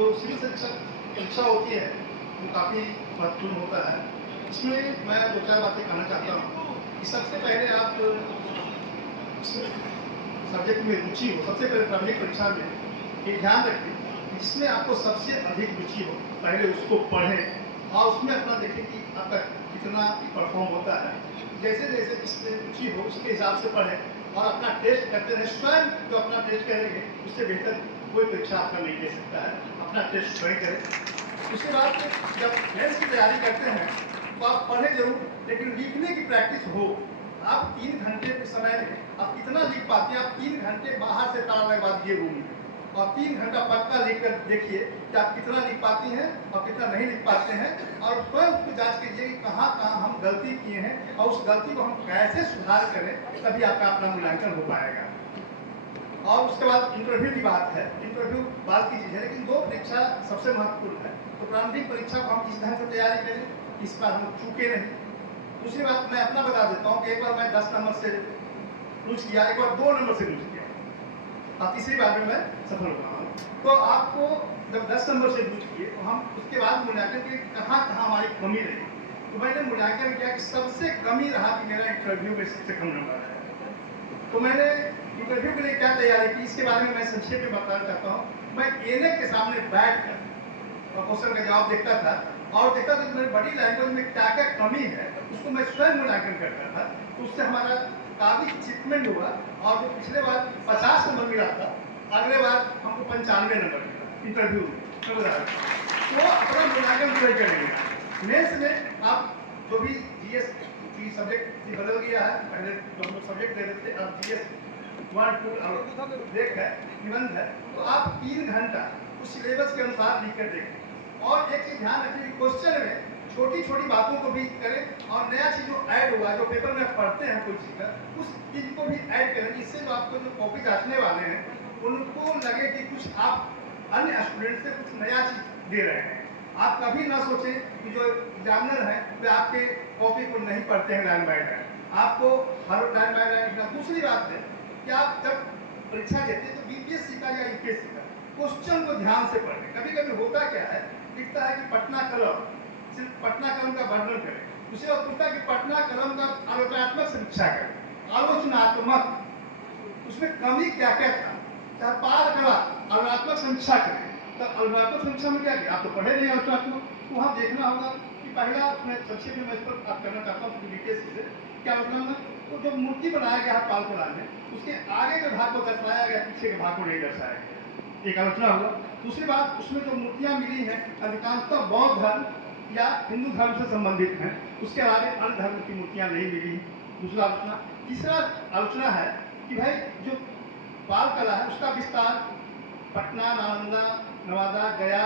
जो सिविल शिक्षा परीक्षा होती है वो काफ़ी महत्वपूर्ण होता है। इसमें मैं दो चार बातें कहना चाहता हूँ कि सबसे पहले आप सब्जेक्ट में रुचि हो। सबसे पहले प्रारंभिक परीक्षा में ये ध्यान रखें कि जिसमें आपको सबसे अधिक रुचि हो पहले उसको पढ़ें और उसमें अपना देखें कि आपका कितना परफॉर्म होता है। जैसे जैसे जिसमें रुचि हो उसके हिसाब से पढ़ें और अपना टेस्ट करते रहें। स्वयं जो अपना टेस्ट करेंगे उससे बेहतर कोई परीक्षा आपका नहीं दे सकता है। अपना टेस्ट स्वयं करें। उसके बाद जब मेंस की तैयारी करते हैं तो आप पढ़ें जरूर, लेकिन लिखने की प्रैक्टिस हो। आप 3 घंटे के समय में आप कितना लिख पाते हैं। आप 3 घंटे बाहर से ताला लगवा दिए रूम में और 3 घंटा पक्का लिख कर देखिए कि आप कितना लिख पाती हैं और कितना नहीं लिख पाते हैं, और स्वयं उसको जांच कीजिए कि कहाँ कहाँ हम गलती किए हैं और उस गलती को हम कैसे सुधार करें, तभी आपका अपना मूल्यांकन हो पाएगा। और उसके बाद इंटरव्यू की बात है। इंटरव्यू बात की चीज़ है, लेकिन 2 परीक्षा सबसे महत्वपूर्ण है। तो प्रारंभिक परीक्षा को हम इस ढंग से तैयारी करें, इस बार हम चूके नहीं। दूसरी बात मैं अपना बता देता हूँ कि एक बार मैं 10 नंबर से लूज किया, एक बार 2 नंबर से लूज किया और तीसरी बार में मैं सफल हुआ हूँ। तो आपको जब 10 नंबर से लूज किए तो हम उसके बाद मूल्यांकन किए कहाँ कहाँ हमारी कमी रही। तो मैंने मूल्यांकन किया कि सबसे कमी रहा कि मेरा इंटरव्यू में सबसे कम नंबर है। तो मैंने इंटरव्यू के लिए क्या तैयारी की, इसके बारे में मैं संक्षेप में बताना चाहता हूँ। मैं एनएक के सामने बैठ कर क्वेश्चन का जवाब देखता था और देखता था कि मेरी बॉडी लैंग्वेज में क्या क्या कमी है, उसको मैं स्वयं मूल्यांकन करता था। तो उससे हमारा काफ़ी अचीवमेंट हुआ और जो पिछले बार 50 नंबर मिला था, अगले बार हमको 95 नंबर मिला इंटरव्यू में। तो अपना मूल्यांकन पूरा करेंगे। मेंस में आप जो भी जीएस की सब्जेक्ट बदल गया है, पहले जो हम लोग सब्जेक्ट दे देते थे अब जीएस 1 2 ब्रेक है, निबंध है, तो आप 3 घंटा उस सिलेबस के अनुसार लिख कर देखें। और एक चीज़ ध्यान रखें कि क्वेश्चन में छोटी छोटी बातों को भी करें और नया चीज़ जो ऐड हुआ जो पेपर में पढ़ते हैं कोई चीज़ का, उस चीज़ को भी ऐड करें, जिससे जो आपको जो कॉपी जांचने वाले हैं उनको लगे कि कुछ आप अन्य स्टूडेंट से कुछ नया चीज़ दे रहे हैं। आप कभी ना सोचें कि जो एग्जामिनर है वे आपके कॉपी को नहीं पढ़ते हैं लाइन बाय लाइन, आपको हर लाइन बाय लाइन लिखना। दूसरी बात है कि आप जब परीक्षा देते हैं तो बीपीएससी का या यूपीएससी का क्वेश्चन को ध्यान से पढ़ें। कभी कभी होता क्या है, दिखता है कि पटना कलम, सिर्फ पटना कलम का वर्णन करें, उसे और पूछता है कि पटना कलम का आलोचनात्मक समीक्षा करें, आलोचनात्मक, उसमें कमी क्या क्या था। चाहे पार कला आलोचनात्मक समीक्षा करें, तो आलोचनात्मक समीक्षा में क्या किया, आप तो पढ़े नहीं आलोचनात्मक, तो वहाँ देखना होगा कि पहला मैं संक्षेप में इस पर आप करना चाहता हूँ डिटेल्स से क्या आलोचना में तो जो मूर्ति बनाया गया है पाल कला में, उसके आगे के भाग को दर्शाया गया, पीछे के भाग को नहीं दर्शाया गया, एक आलोचना हुआ। दूसरी बात, उसमें जो मूर्तियां मिली हैं अधिकांशतः बौद्ध धर्म या हिंदू धर्म से संबंधित हैं, उसके अलावा अन्य धर्म की मूर्तियां नहीं मिली। दूसरा आलोचना। तीसरा आलोचना है कि भाई जो पाल कला है उसका विस्तार पटना, नालंदा, नवादा, गया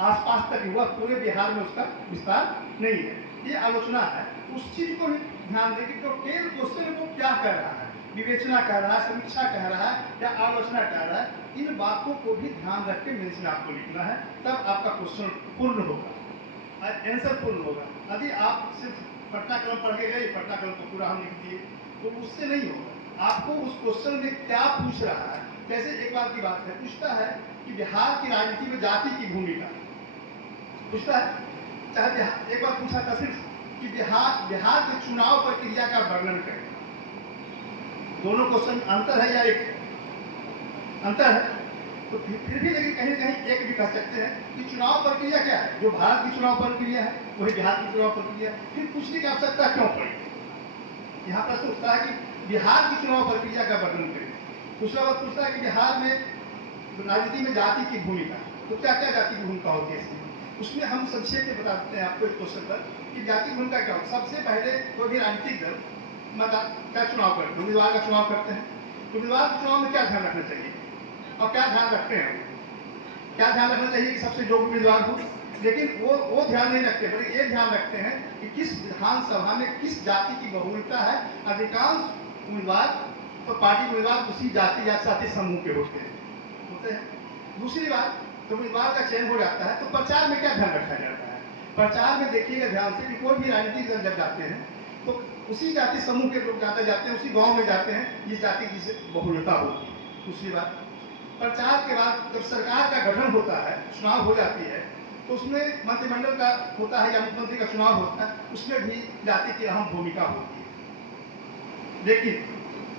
आसपास तक हुआ, पूरे बिहार में उसका विस्तार नहीं है, ये आलोचना है। उस चीज को भी ध्यान दें कि टेल क्वेश्चन को क्या कह रहा है, विवेचना कह रहा है, समीक्षा कह रहा है या आलोचना कह रहा है, इन बातों को भी ध्यान रख के मेंस में आपको लिखना है, तब आपका क्वेश्चन पूर्ण होगा, आंसर पूर्ण होगा। यदि आप सिर्फ पटना कलम पढ़ के गए, पटना कलम को पूरा हम लिख दिए, तो उससे नहीं होगा। आपको उस क्वेश्चन में क्या पूछ रहा है। जैसे एक बार की बात है, पूछता है कि बिहार की राजनीति में जाति की भूमिका पूछता है। चाहे एक बार पूछा था सिर्फ कि बिहार के चुनाव प्रक्रिया का वर्णन करें। दोनों क्वेश्चन अंतर है या एक अंतर है, तो फिर भी लेकिन कहीं ना कहीं एक भी कह सकते हैं कि चुनाव प्रक्रिया क्या है, जो भारत की चुनाव प्रक्रिया है वही बिहार की चुनाव प्रक्रिया है। फिर पूछने की आवश्यकता क्यों पड़ी। यहाँ प्रश्न उठता है कि बिहार की चुनाव प्रक्रिया का वर्णन करें। दूसरा बात पूछता है कि बिहार में राजनीति में जाति की भूमिका, तो क्या क्या जाति की भूमिका होती है इसमें। उसमें हम संक्षेप में बता देते हैं आपको इस क्वेश्चन पर कि जाति की भूमिका क्या होती है। सबसे पहले कोई भी राजनीतिक दल क्या चुनाव करते हैं, उम्मीदवार का चुनाव करते हैं। उम्मीदवार के चुनाव में क्या ध्यान रखना चाहिए और क्या ध्यान रखते हैं, क्या ध्यान रखना चाहिए कि सबसे योग्य उम्मीदवार हो, लेकिन वो ध्यान नहीं रखते, बल्कि ये ध्यान रखते हैं कि किस विधानसभा में किस जाति की बहुलता है। अधिकांश उम्मीदवार तो पार्टी उम्मीदवार उसी जाति या जाति समूह के होते हैं। दूसरी बात, जब उम्मीदवार का चयन हो जाता है तो प्रचार में क्या ध्यान रखा जाता है। प्रचार में देखिएगा ध्यान से कि कोई भी राजनीतिक दल जब जाते हैं तो उसी जाति समूह के लोग जाते हैं, उसी गांव में जाते हैं जिस जाति की बहुलता होती है। दूसरी बात, प्रचार के बाद जब सरकार का गठन होता है, चुनाव हो जाती है, तो उसमें मंत्रिमंडल का होता है या मुख्यमंत्री का चुनाव होता है, उसमें भी जाति की अहम भूमिका होती है। लेकिन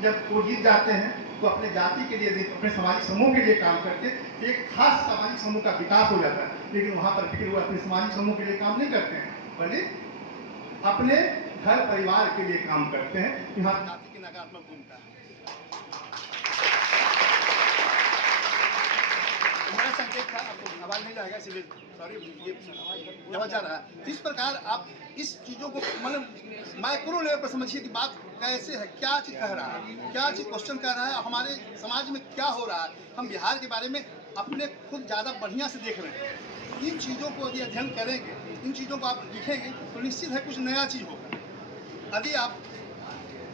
जब वो जीत जाते हैं तो अपने जाति के लिए, अपने सामाजिक समूह के लिए काम करके एक खास सामाजिक समूह का विकास हो जाता है। लेकिन वहाँ पर फिर वो अपने सामाजिक समूह के लिए काम नहीं करते हैं, बल्कि अपने घर परिवार के लिए काम करते हैं। यहाँ जाति की नकारात्मक भूमिका है। मेरा संकेत था, आपको आवाज नहीं जाएगा, इसलिए सॉरी, ये आवाज जा रहा है। इस प्रकार आप इस चीज़ों को मतलब माइक्रो लेवल पर समझिए कि बात कैसे है, क्या चीज़ कह रहा है, क्या चीज़ क्वेश्चन कर रहा है, हमारे समाज में क्या हो रहा है। हम बिहार के बारे में अपने खुद ज़्यादा बढ़िया से देख रहे हैं। इन चीज़ों को यदि अध्ययन करेंगे, इन चीज़ों को आप लिखेंगे तो निश्चित है कुछ नया चीज़ होगा। यदि आप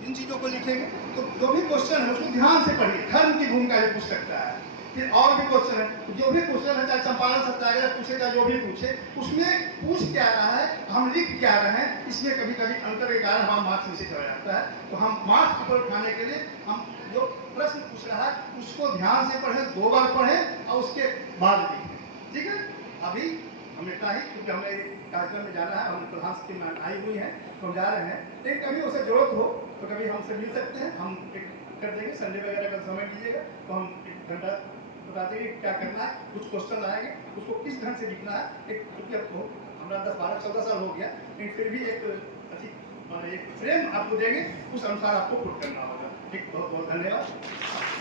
इन चीज़ों को लिखेंगे तो जो भी क्वेश्चन है उसको ध्यान से पढ़िए। धर्म की भूमिका ये पूछ सकता है, फिर और भी क्वेश्चन है, जो भी क्वेश्चन है, चाहे चंपारण सत्याग्रह पूछे, चाहे जो भी पूछे, उसमें पूछ क्या रहा है, हम लिख क्या रहे हैं, इसमें कभी कभी अंतर के कारण हमारा मार्क्स नीचे चला जाता है। तो हम मार्क्स ऊपर उठाने के लिए हम जो प्रश्न पूछ रहा है उसको ध्यान से पढ़ें, 2 बार पढ़ें और उसके बाद लिखें। ठीक है, अभी हम इतना ही, क्योंकि हमें कार्यक्रम में जाना है, हम प्रधान की मान आई हुई हैं तो हम जा रहे हैं। लेकिन कभी उसे जरूरत हो तो कभी हमसे मिल सकते हैं, हम एक कर देंगे। संडे वगैरह का समय दीजिएगा तो हम 1 घंटा बता देंगे क्या करना है। कुछ क्वेश्चन आएंगे, उसको किस ढंग से लिखना है। एक हमारा 10, 12, 14 साल हो गया, लेकिन फिर भी एक फ्रेम आपको देंगे, उस अनुसार आपको पुट करना होगा। ठीक, बहुत बहुत धन्यवाद।